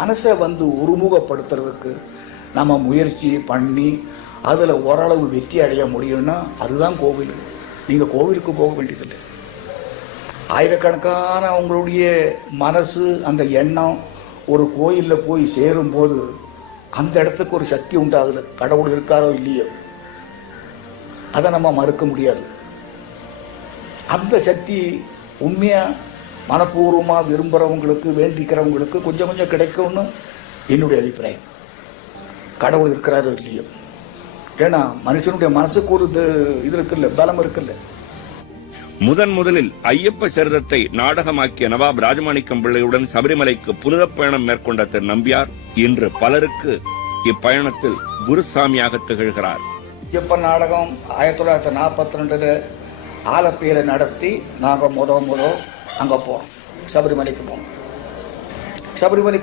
மனசை வந்து ஒருமுகப்படுத்துறதுக்கு நம்ம முயற்சி பண்ணி அதில் ஓரளவு வெற்றி அடைய முடியும்னா அதுதான் கோவில். நீங்கள் கோவிலுக்கு போக வேண்டியதில்லை. ஆயிரக்கணக்கான அவங்களுடைய மனசு அந்த எண்ணம் ஒரு கோயிலில் போய் சேரும்போது அந்த இடத்துக்கு ஒரு சக்தி உண்டாகுது கடவுள் இருக்காரோ இல்லையோ. அதை நம்ம மறுக்க முடியாது. அந்த சக்தி உண்மையாக மனப்பூர்வமாக விரும்புகிறவங்களுக்கு வேண்டிக்கிறவங்களுக்கு கொஞ்சம் கொஞ்சம் கிடைக்கும்னு என்னுடைய அபிப்பிராயம். கடவுள் இருக்கிறாரோ இல்லையோ. ஏன்னா மனுஷனுடைய மனசுக்கு ஒரு இது இது இருக்குல்ல பலம் இருக்குல்ல. முதன் முதலில் ஐயப்ப சரிதத்தை நாடகமாக்கிய நவாப் ராஜமாணிக்கம் பிள்ளையுடன் சபரிமலைக்கு புனித பயணம் மேற்கொண்ட திரு நம்பியார் இன்று பலருக்கு இப்பயணத்தில் குருசாமியாக திகழ்கிறார். ஐயப்ப நாடகம் ஆயிரத்தி தொள்ளாயிரத்தி நாற்பத்தி ரெண்டில் ஆலப்பியில் நடத்தி நாங்கள் முத முத அங்கே போகிறோம் சபரிமலைக்கு போகணும் சபரிமலைக்கு